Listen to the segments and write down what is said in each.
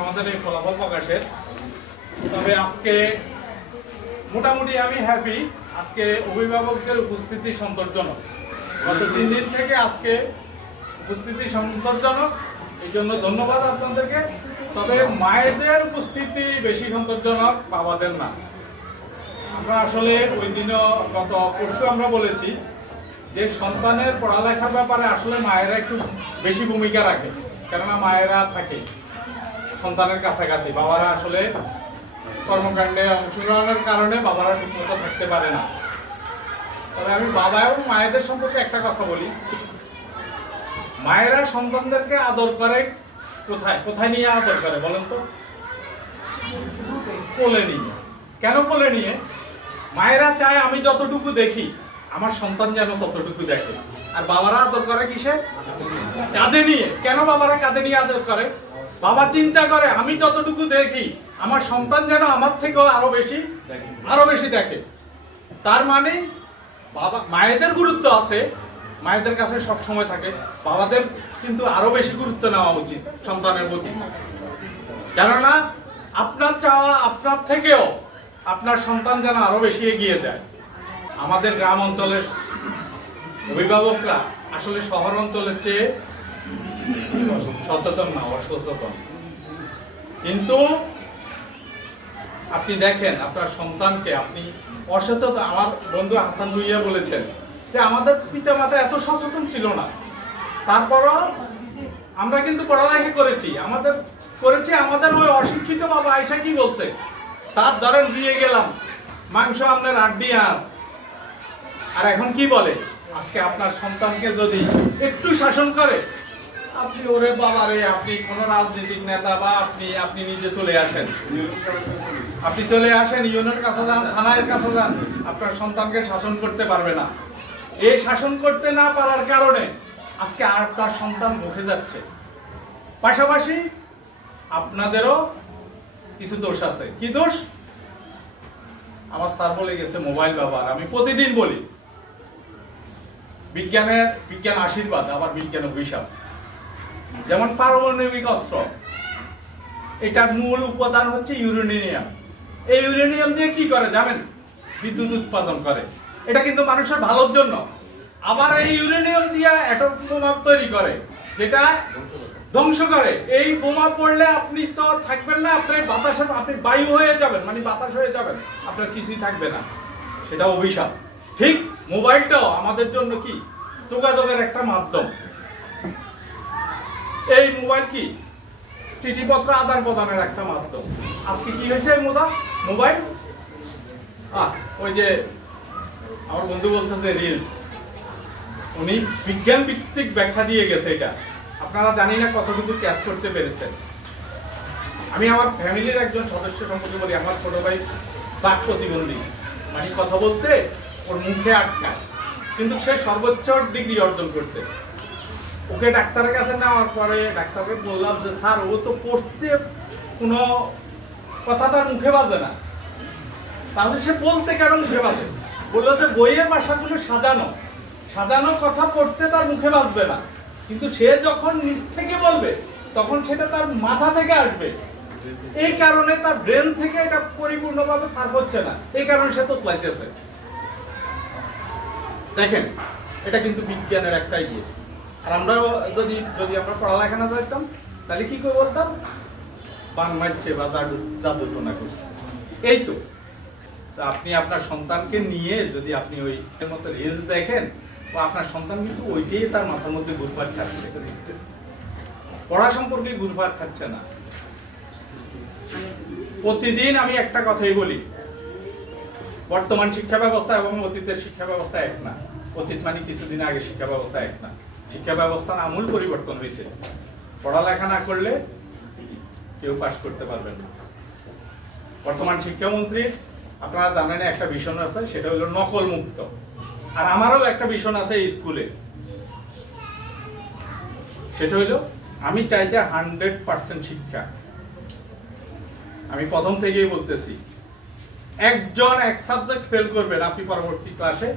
আমাদের এই ফলাফল প্রকাশের। তবে আজকে মোটামুটি আমি হ্যাপি। আজকে অভিভাবকদের উপস্থিতি সন্তোষজনক। গত 3 দিন থেকে আজকে উপস্থিতি সন্তোষজনক, এই জন্য ধন্যবাদ আপনাদেরকে। তবে মায়েদের উপস্থিতি বেশি সন্তোষজনক, বাবাদের না। আমরা আসলে ওই দিনও গত পরশু আমরা বলেছি যে সন্তানের পড়ালেখার ব্যাপারে আসলে মায়েরা একটু বেশি ভূমিকা রাখে, কেননা মায়েরা থাকে সন্তানের কাছাকাছি। বাবারা আসলে কর্মকাণ্ডে অংশগ্রহণের কারণে বাবারা ঠিকমতো থাকতে পারে না। তবে আমি বাবা এবং মায়েদের সম্পর্কে একটা কথা বলি, মায়েরা সন্তানদেরকে আদর করে কোথায় কোথায় নিয়ে আদর করে বলেন তো? কোলে নিয়ে। কেন কোলে নিয়ে? মায়েরা চায় আমি যতটুকু দেখি আমার সন্তান যেন ততটুকু দেখে। আর বাবারা আদর করে কিসে? কাঁধে নিয়ে। কেন বাবারা কাঁধে নিয়ে আদর করে? বাবা চিন্তা করে আমি যতটুকু দেখি আমার সন্তান যেন আমার থেকেও আরো বেশি দেখে। তার মানে বাবা মায়েদের গুরুত্ব আছে, মায়েদের কাছে সব সময় থাকে, বাবাদের কিন্তু আরো বেশি গুরুত্ব নেওয়া উচিত সন্তানের প্রতি। কেননা আপনার চাওয়া আপনার থেকেও আপনার সন্তান যেন আরো বেশি এগিয়ে যায়। আমাদের গ্রাম অঞ্চলের অভিভাবকরা আসলে শহর অঞ্চলের চেয়ে সচেতন না, অসচেতন। কিন্তু আপনি দেখেন আপনার সন্তানকে আপনি অসচেতন। আমার বন্ধু হাসান ভুইয়া বলেছেন যে আমাদের পিতা মাতা এত সচেতন ছিল না, তারপরও আমরা কিন্তু পড়ালেখা করেছি। আমাদের ওই অশিক্ষিত বাবা আয়সা কি বলছে, স্যার ধরেন দিয়ে গেলাম মাংস আপনার আড্ডি আর এখন কি বলে? আজকে আপনার সন্তানকে যদি একটু শাসন করে, আপনি ওরে বাবারে, আপনি কোন রাজনৈতিক নেতা বা আপনি নিজে চলে আসেন, ইউনিয়নের কাছে যান, থানার কাছে যান, আপনার সন্তানকে শাসন করতে পারবে না। এই শাসন করতে না পারার কারণে আজকে আপনার সন্তান ভুগে যাচ্ছে। পাশাপাশি আপনাদেরও কিছু দোষ আছে। কি দোষ? আমার স্যার বলে গেছে মোবাইল ব্যবহার। আমি প্রতিদিন বলি বিজ্ঞান আশীর্বাদ, আবার বিজ্ঞান অভিশাপ। যেমন পারমাণবিক অস্ত্র, এটার মূল উপাদান হচ্ছে ইউরেনিয়াম। এই ইউরেনিয়াম দিয়ে কি করে জানেন? বিদ্যুৎ উৎপাদন করে। এটা কিন্তু মানুষের ভালোর জন্য। আবার এই ইউরেনিয়াম দিয়ে অ্যাটম বোমা তৈরি করে, যেটা ধ্বংস করে। এই বোমা পড়লে আপনি তো থাকবেন না, আপনি বায়ু হয়ে যাবেন, মানে বাতাস হয়ে যাবেন, আপনার কিছুই থাকবে না। সেটা অভিশাপ। ঠিক মোবাইলটাও আমাদের জন্য কি? যোগাযোগের একটা মাধ্যম। এই মোবাইল কি? চিঠিপত্র আদান প্রদানের একটা মাধ্যম। আজকে কি হয়েছে মোবাইল? ওই যে আমার বন্ধু বলছে যে রিলস, উনি বিজ্ঞান ভিত্তিক ব্যাখ্যা দিয়ে গেছে। এটা আপনারা জানি না কতটুকু ক্যাচ করতে পেরেছেন। আমি আমার ফ্যামিলির একজন সদস্য সম্পর্কে বলি, আমার ছোট ভাই বাক প্রতিবন্ধী, মানে কথা বলতে ওর মুখে আটকায়, কিন্তু সে সর্বোচ্চ ডিগ্রি অর্জন করছে। ওকে ডাক্তারের কাছে নেওয়ার পরে ডাক্তারকে বললাম যে স্যার, ও তো পড়তে কোনো কথা তার মুখে বাজে না, তাহলে সে বলতে কেন মুখে বাজে? বললো যে বইয়ের ভাষাগুলো সাজানো কথা পড়তে তার মুখে বাজবে না, কিন্তু সে যখন নিজ থেকে বলবে তখন সেটা তার মাথা থেকে আসবে। এই কারণে তার ব্রেন থেকে এটা পরিপূর্ণভাবে সার্ভ হচ্ছে না, এই কারণে সে তোতলাইতেছে। দেখেন, এটা কিন্তু বিজ্ঞানের একটা ইয়ে। আর আমরা যদি আমরা পড়ালেখা না করতাম তাহলে কি করে বলতাম? বান মারছে বা জাদুটোনা করছে। এই তো আপনি আপনার সন্তানকে নিয়ে যদি আপনি ওই মতো রিলস দেখেন, বা আপনার সন্তান কিন্তু ওইটাই তার মাথার মধ্যে ঘুরপাক খাচ্ছে, পড়া সম্পর্কে ঘুরপাক খাচ্ছে না। প্রতিদিন আমি একটা কথাই বলি, বর্তমান শিক্ষা ব্যবস্থা এবং অতীতের শিক্ষা ব্যবস্থা এক না। অতীত মানে কিছুদিন আগে শিক্ষা ব্যবস্থা এক না। শিক্ষা ব্যবস্থার আমূল পরিবর্তন হয়েছে। পড়ালেখা না করলে কেউ পাস করতে পারবেন না। বর্তমান শিক্ষামন্ত্রীর আপনারা জানেন একটা ভিশন আছে, সেটা হলো নকল মুক্ত। আর আমারও একটা ভিশন আছে এই স্কুলে, সেটা হলো আমি চাইতে 100% শিক্ষা। আমি প্রথম থেকেই বলতেছি, একজন এক সাবজেক্ট ফেল করবেন, আপনি পরবর্তী ক্লাসে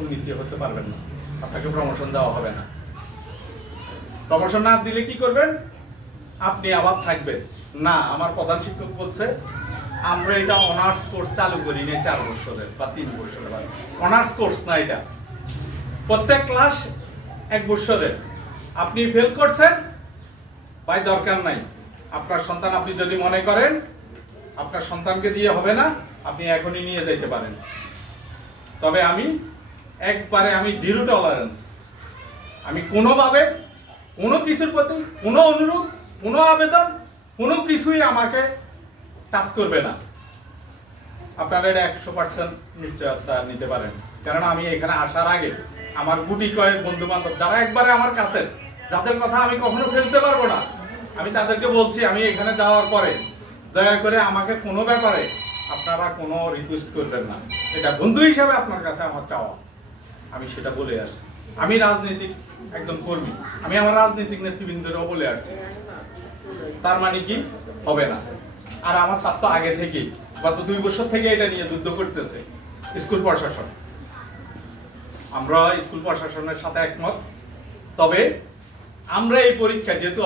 উন্নতি হতে পারবেন না, আপনাকে প্রমোশন দেওয়া হবে না। প্রমোশন না দিলে কি করবেন? আপনি আবার থাকবেন না। আমার প্রধান শিক্ষক বলছে আমরা এটা অনার্স কোর্স চালু করি না 4 বছরের বা 3 বছরের, অনার্স কোর্স না এটা, প্রত্যেক ক্লাস 1 বছরের। আপনি ফেল করছেন ভাই, দরকার নাই। আপনার সন্তান, আপনি যদি মনে করেন আপনার সন্তানকে দিয়ে হবে না, আপনি এখনই নিয়ে যেতে পারেন। তবে আমি একবারে আমি জিরো টলারেন্স। আমি কোনোভাবে কোনো কিছুর প্রতি কোনো অনুরোধ, কোনো আবেদন, কোনো কিছুই আমাকে টাচ করবে না। আপনারা এটা 100% নিশ্চয়তা নিতে পারেন। কারণ আমি এখানে আসার আগে আমার গুটি কয়েক বন্ধু বান্ধব যারা একবারে আমার কাছে, যাদের কথা আমি কখনো ফেলতে পারবো না, আমি তাদেরকে বলছি আমি এখানে যাওয়ার পরে দয়া করে আমাকে কোনো ব্যাপারে আপনারা কোনো রিকোয়েস্ট করবেন না। এটা বন্ধু হিসাবে আপনার কাছে আমার চাওয়া, আমি সেটা বলে আসছি। আমি রাজনৈতিক একজন কর্মী, আমি আমার রাজনৈতিক নেতৃবৃন্দরাও বলে আসছি। তার মানে কি হবে না। আর আমার ছাত্র আগে থেকেই গত 2 বছর থেকে এটা নিয়ে যুদ্ধ করতেছে স্কুল প্রশাসন। আমরা স্কুল প্রশাসনের সাথে একমত। তবে আমরা এই পরীক্ষা যেহেতু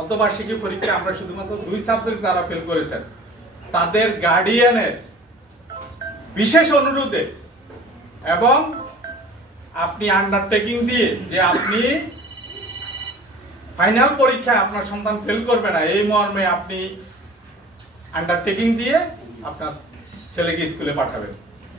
অর্ধবার্ষিকী পরীক্ষা আমরা শুধুমাত্র 2 সাবজেক্ট যারা ফেল করেছেন তাদের গার্ডিয়ানের বিশেষ অনুরোধে এবং আপনি আন্ডারটেকিং দিয়ে যে আপনি ফাইনাল পরীক্ষায় আপনার সন্তান ফেল করবে না, এই মর্মে আপনি আন্ডারটেকিং দিয়ে আপনার ছেলেকে স্কুলে পাঠাবেন।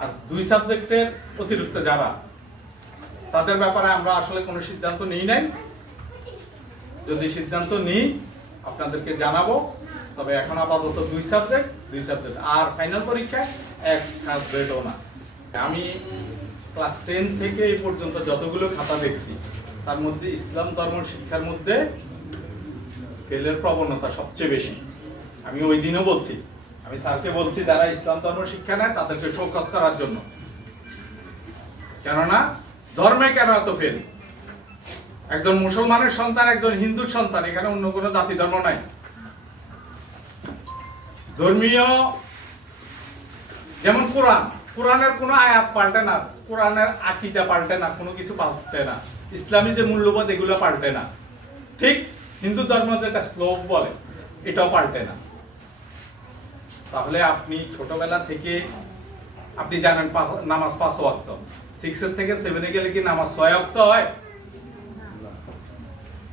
আর 2 সাবজেক্টের অতিরিক্ত যারা, তাদের ব্যাপারে আমরা আসলে কোনো সিদ্ধান্ত নিই নাই। যদি সিদ্ধান্ত নিই আপনাদেরকে জানাবো। তবে এখন আপাতত 2 সাবজেক্ট আর ফাইনাল পরীক্ষায় 1 সাবজেক্টও না। আমি ক্লাস 10 থেকে এই পর্যন্ত যতগুলো খাতা দেখছি তার মধ্যে ইসলাম ধর্ম শিক্ষার মধ্যে ফেলের প্রবণতা সবচেয়ে বেশি। আমি ওই দিনও বলছি, আমি স্যারকে বলছি যারা ইসলাম ধর্ম শিক্ষা নেয় তাদেরকে শোকজ করার জন্য। কেননা ধর্মে কেন এত ফেল? একজন মুসলমানের সন্তান, একজন হিন্দুর সন্তান, এখানে অন্য কোনো জাতি ধর্ম নাই। ধর্মীয় যেমন কোরআনের কোনো আয়াত পাল্টে না, কোরআনের আকীদা পাল্টে না, কোনো কিছু পাল্টে না, ইসলামী যে মূল্যবোধ এগুলো পাল্টে না। ঠিক হিন্দু ধর্ম যেটা শ্লোক বলে এটাও পাল্টে না। তাহলে আপনি ছোটবেলা থেকে আপনি জানেন নামাজ 5 ওয়াক্ত, 6 থেকে 7 গেলে কি নামাজ 6 ওয়াক্ত হয়?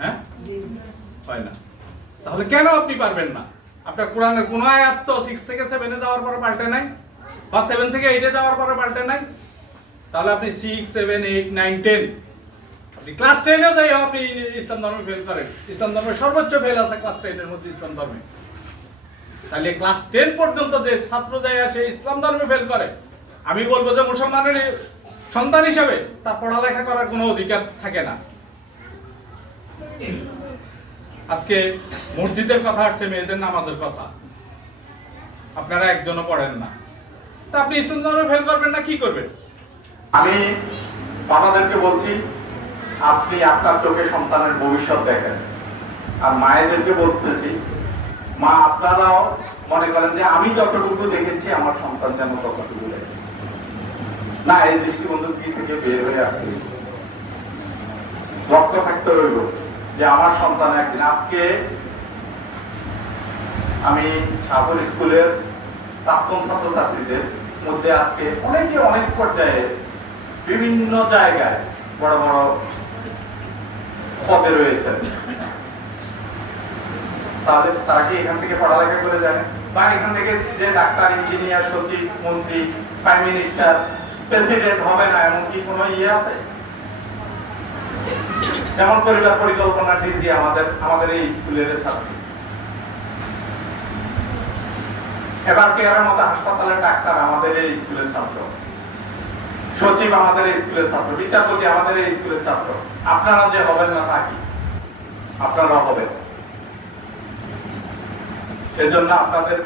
হ্যাঁ, হয় না। তাহলে কেন আপনি পারবেন না? আপনার কোরআনের কোন আয়াত তো 6 থেকে 7 যাওয়ার পরে পাল্টে নাই, বা 7 থেকে 8 যাওয়ার পরে পাল্টে নাই। তাহলে আপনি 6, 7, 8, 9, 10 আপনি ক্লাস 10 এও যাই আপনি ইসলাম ধর্মে ফেল করেন। ইসলাম ধর্মের সর্বোচ্চ ফেল আছে ক্লাস 10 এর মধ্যে ইসলাম ধর্মে। তাহলে ক্লাস 10 পর্যন্ত যে ছাত্র যায় আসে ইসলাম ধর্মে ফেল করে, আমি বলবো যে মুসলমানের সন্তান হিসেবে তার পড়ালেখা করার কোনো অধিকার থাকে না। আজকে মসজিদের কথা আসছে, মেয়েদের নামাজের কথা, আপনারা একজনও পড়েন না, তা আপনি ইসলাম ধর্মে ফেল করবেন না, কি করবেন? আমি বাবাদেরকে বলছি আপনি আপনার চোখে সন্তানের ভবিষ্যৎ দেখেন। আর মায়েদেরকে বলতেছি মা আপনারাও মনে করেন যে আমি যতটুকু দেখেছি আমার সন্তান যেন ততটুকু দেখে না। এই দৃষ্টিভঙ্গি থেকে বের হয়ে আসতে লক্ষ্য থাকতে রইল যে আমার সন্তান একদিন। আজকে আমি ছাত্র স্কুলের প্রাক্তন ছাত্রছাত্রীদের মধ্যে আজকে অনেকে অনেক পর্যায়ে বিভিন্ন জায়গায় বড় বড় পদে রয়েছে। তাহলে তারা কি এখান থেকে পড়ালেখা করে জানে? বা এখান থেকে যে ডাক্তার, ইঞ্জিনিয়ার, সচিব, মন্ত্রী, প্রাইম মিনিস্টার, প্রেসিডেন্ট হবে না এমন কি কোনো ইয়ে আছে? যেমন পরিবার পরিকল্পনা ডিজি আমাদের এই স্কুলের ছাত্র, এবার কেয়ারের মতো হাসপাতালের ডাক্তার আমাদের এই স্কুলের ছাত্র, সচিব আমাদের এই স্কুলের ছাত্র, বিচারপতি আমাদের এই স্কুলের ছাত্র। আপনারা যে হবেন না তা কি? আপনারা হবেন। সেজন্য আপনাদের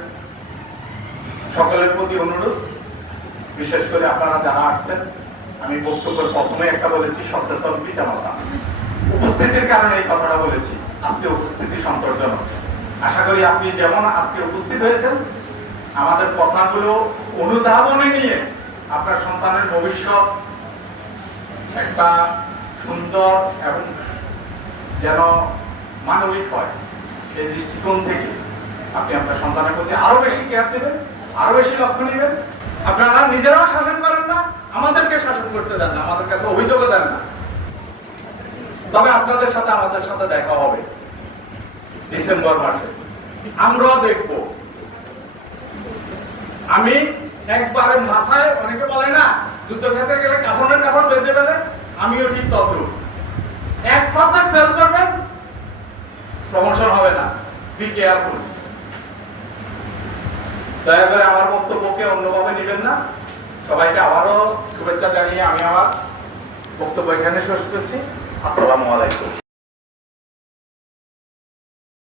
সকলের প্রতি অনুরোধ, বিশেষ করে আপনারা যারা আসছেন, আমি বক্তব্যের প্রথমে একটা বলেছি সচেতন পিতামাতা। উপস্থিতির কারণে এই কথাটা বলেছি, আজকে উপস্থিতি সন্তোষজনক। আশা করি আপনি যেমন আজকে উপস্থিত হয়েছেন, আমাদের কথাগুলো অনুধাবনে নিয়ে আপনার সন্তানের ভবিষ্যৎ একটা সুন্দর এবং যেন মানবিক হয় এই দৃষ্টিকোণ থেকে আপনি আপনার সন্তানের প্রতি আরো বেশি কেয়ার দেবেন, আরো বেশি লক্ষ্য নেবেন। আপনারা নিজেরাও শাসন করেন না, আমাদেরকে শাসন করতে দেন না, আমাদের কাছে অভিযোগও দেন না। তবে আপনাদের সাথে আমাদের সাথে দেখা হবে ডিসেম্বর মাসে, আমরাও দেখব। আমি একবারে মাথায়, অনেকে বলে না যুদ্ধক্ষেত্রে গেলে কাপড়ের কাপড় বেঁধে ফেলে, আমিও ঠিক তত। এক সাবজেক্ট ফেল করবেন, প্রমোশন হবে না। Be careful. দয়া করে আমার বক্তব্যকে অন্যভাবে নেবেন না। সবাইকে আবারও শুভেচ্ছা জানিয়ে আমি আমার বক্তব্য এখানে শেষ করছি। আসসালামু আলাইকুম।